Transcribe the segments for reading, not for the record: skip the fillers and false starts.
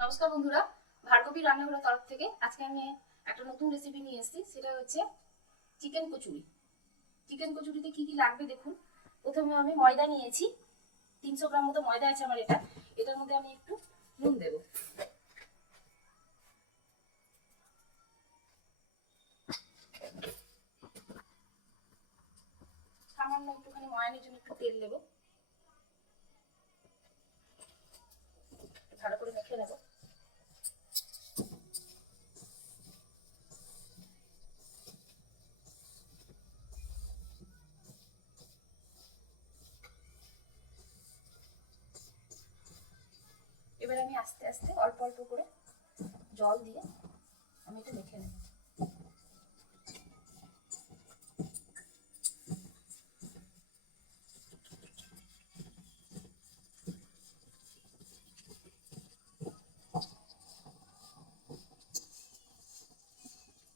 নমস্কার বন্ধুরা, ভার্গবী রান্নাঘরের তরফ থেকে আজকে আমি একটা নতুন রেসিপি নিয়ে এসেছি। সেটা হচ্ছে চিকেন কচুরি। চিকেন কচুরিতে কি কি লাগবে দেখুন। প্রথমে আমি ময়দা নিয়েছি, 300 গ্রাম মতো ময়দা আছে আমার। এটার মধ্যে আমি একটু নুন দেব, সামান্য একটুখানি ময়ানের জন্য একটু তেল দেবো, ভালো করে মেখে নেবো। এবার আমি আস্তে আস্তে অল্প অল্প করে জল দিয়ে আমি এটা মেখে নেব।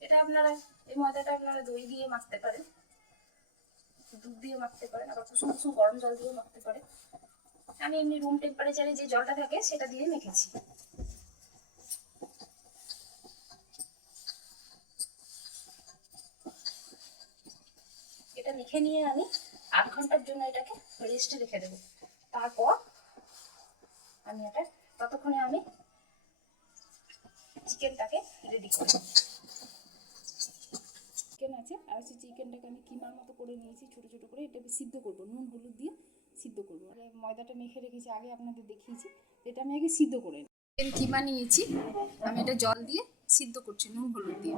এটা আপনারা, এই ময়দাটা আপনারা দই দিয়ে মাখতে পারেন, দুধ দিয়ে মাখতে পারেন, আবার কুসুম কুসুম গরম জল দিয়ে মাখতে পারেন। আমি এমনি রুম টেম্পারেচারে যে জলটা থাকে সেটা দিয়ে মেখেছি। এটা মেখে নিয়ে আমি 8 ঘন্টার জন্য এটাকে রেস্টে রেখে দেবো। তারপর আমি এটা, ততক্ষণে আমি চিকেনটাকে রেডি করব। চিকেন আছে, আর সেই চিকেনটাকে আমি কিমার মতো করে নিয়েছি, ছোটো ছোটো করে। এটাকে সিদ্ধ করবো, নুন হলুদ দিয়ে সিদ্ধ করবো। ময়দাটা মেখে রেখেছি, আগে আপনাদের দেখিয়েছি। এটা আমি আগে সিদ্ধ করে নিই। চিকেন কিমা নিয়েছি, আমি এটা জল দিয়ে সিদ্ধ করছি নুন হলুদ দিয়ে।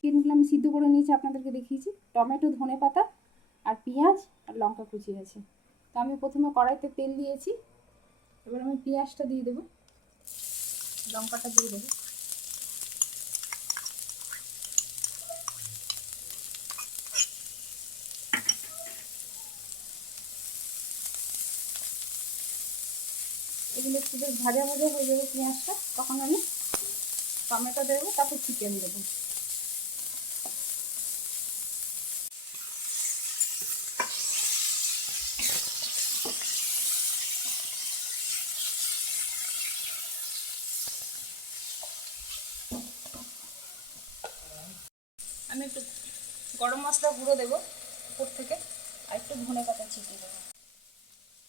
চিকেনগুলো আমি সিদ্ধ করে নিয়েছি, আপনাদেরকে দেখিয়েছি। টমেটো, ধনেপাতা আর পেঁয়াজ আর লঙ্কা কুচি আছে। তো আমি প্রথমে কড়াইতে তেল দিয়েছি, এবার আমি পেঁয়াজটা দিয়ে দেবো, লঙ্কাটা দিয়ে দেবো। এগুলো একটু বেশ ভাজা ভাজা হয়ে যাবে পেঁয়াজটা, তখন আমি টমেটো দেবো, তারপর চিকেন দেবো। আমি একটু গরম মশলা গুঁড়ো দেবো উপর থেকে, আর একটু ধনে পাতা ছিটিয়ে দেবো।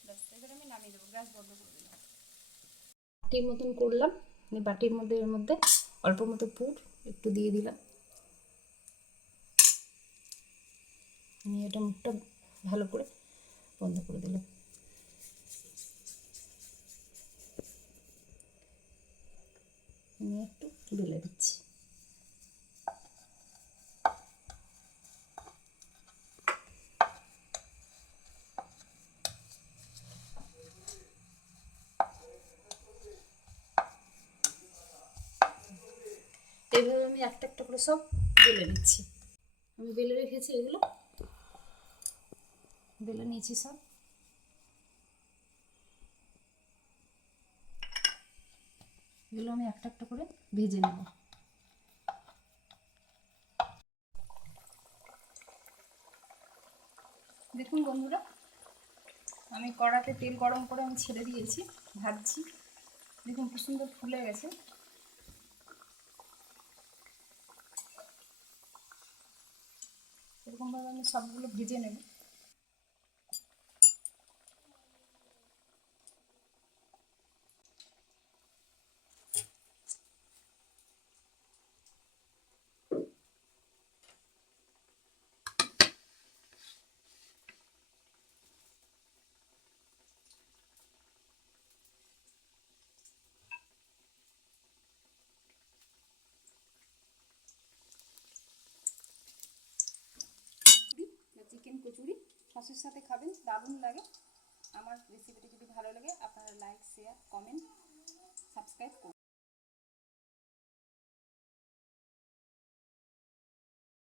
ব্যাস, এবার আমি নামিয়ে দেবো, গ্যাস বন্ধ করে দিলাম। বাটির মতন করলাম, বাটির মধ্যে এর মধ্যে অল্প মতো পুর একটু দিয়ে দিলাম। আমি এটা মুখটা ভালো করে বন্ধ করে দিলাম। আমি একটু বেলে দিচ্ছি। এইভাবে আমি একটা একটা করে সব বেলে নিচ্ছি। আমি বেলে রেখেছি, এগুলো বেলে নিয়েছি সব। এগুলো আমি একটা একটা করে ভেজে নেব। দেখুন বন্ধুরা, আমি কড়াতে তেল গরম করে আমি ছেড়ে দিয়েছি, ভাজছি। দেখুন খুব সুন্দর ফুলে গেছে। এরকমভাবে আমি সবগুলো ভেজে নেব। চিকেন কচুরি সসের সাথে খাবেন, দারুণ লাগে। আমার রেসিপিটি যদি ভালো লাগে, আপনারা লাইক, শেয়ার, কমেন্ট, সাবস্ক্রাইব করুন।